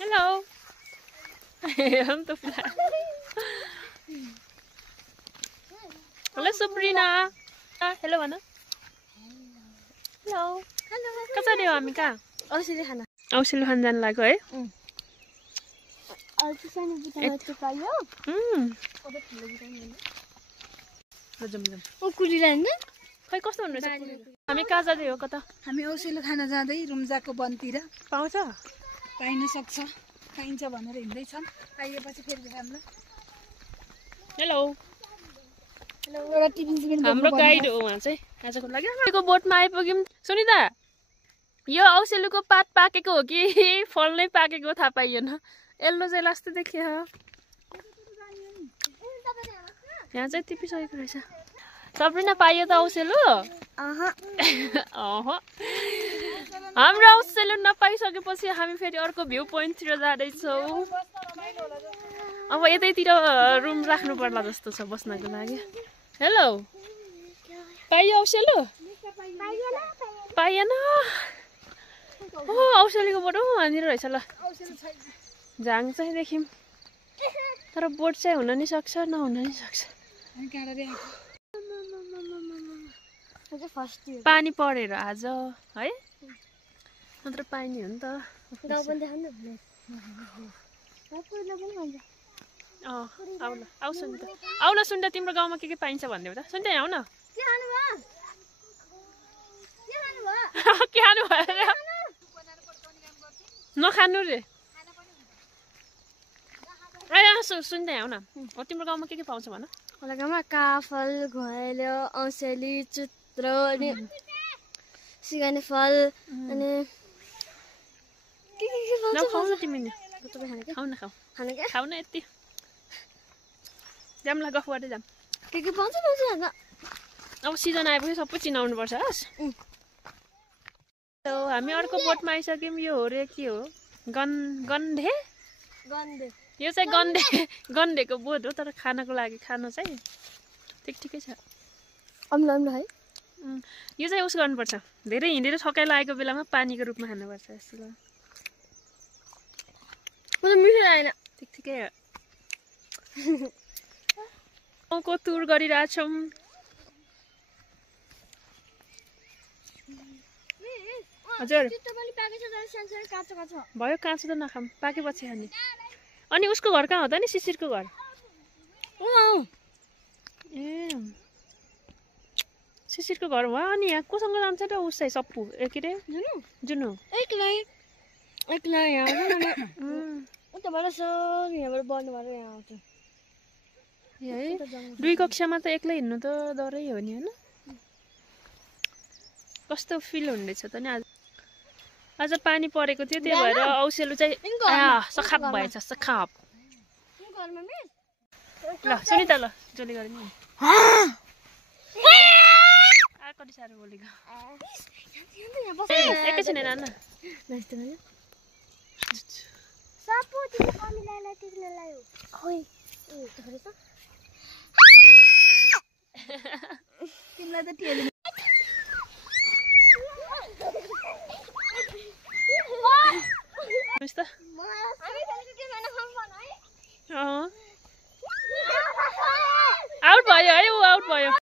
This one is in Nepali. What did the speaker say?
Hello. Không tục lại. Hello Sabrina. Hello Anna. Hello. Hello. Kasa dia हामी कहाँ? औषधि खान जान लाग्यो है? अल्छी सानो बुटामा त्यो पायो जम जम। ओ कुडिरहन्न खै कस्तो हुँदैछ? हामी कहाँ जाँदै हो कता? हामी औषधि खान जाँदै रुम्जाको वनतिर पाउँछ? पाइन सक्छ पाइन्छ भनेर हिँड्दैछौँ पाइएपछि फेरि भेटौँला हेलो एउटा टिफिन सिफिन हाम्रो गाइड हो उहाँ चाहिँ आजको लागि हामीको बोटमा आइपुग्यौँ सुनिता यो औसेलुको पात पाकेको हो कि फल नै पाकेको थाहा पाइएन यल्लो चाहिँ लास्तो देखियो यहाँ चाहिँ टिपिसकेको रहेछ सब्रिना पाइयो त औसेलु हाम्रो औसेलु नपाइसकेपछि हामी फेरि अर्को भ्यू पोइन्टतिर जाँदैछौँ अब यतैतिर रुम राख्नु पर्ला जस्तो छ बस्नको लागि हेलो पाइयो औसेलु पाइएन ओ औसेलीको बोट वहाँनिर रहेछ ल झाङ चाहिँ देख्यौँ तर बोट चाहिँ हुन नि सक्छ नहुन नि सक्छ पानी परेर आज है नत्र पानी हो नि त आउ सुन्दा आउ न सुन्दा तिम्रो गाउँमा के पाइन्छ भनिदेऊ त सुन्दै आऊ न के खानु भयो नखानु रे सुन्दै आऊ न तिम्रो गाउँमा के पाउँछ भन मलाई गाउँमा काफल घोइलो औसेली चुत्रो अनि सिगानी फल अनि के पाउँछ खाऊ न तिमी खाऊ न खाऊ न यति जाम ल गफ गर्दै जाम के पाउँछ हैन अब सिजन आएपछि सबै चिनाउनु पर्छ हस् हामी अर्को बोटमा आइसक्यौँ यो हो रे के हो गन्धे यो चाहिँ गन्धेको बोट हो तर खानको लागि खानु चाहिँ ठिकै छ अम्ला है यो चाहिँ उस गर्नुपर्छ धेरै हिँडेर थकाइ लागेको बेलामा पानीको रूपमा खानुपर्छ यस्तो मिठो आएन ठिकै गाउँको टुर गरिरहेछौँ हजुर भयो काँचो त नखाऊँ पाकेपछि खाने अनि उसको घर कहाँ हो त नि शिशिरको घर ए शिशिरको घर हो अनि यहाँ कोसँग जान्छ त उस चाहिँ सप्पु के अरे जुनु एक्लै यहाँ उताबाट यहाँबाट बन्द भएर यहाँ आउँछ है 2 कक्षामा त एक्लै हिँड्नु त डरै हो नि होइन कस्तो फिल हुँदैछ त नि आज पानी परेको थियो त्यही भएर औसेलु चाहिँ सखाप भएछ सखाप ल सुनिता ल जसले गरे नि कति साह्रो बोलेको एकैछिन नाना तिमीलाई त टेली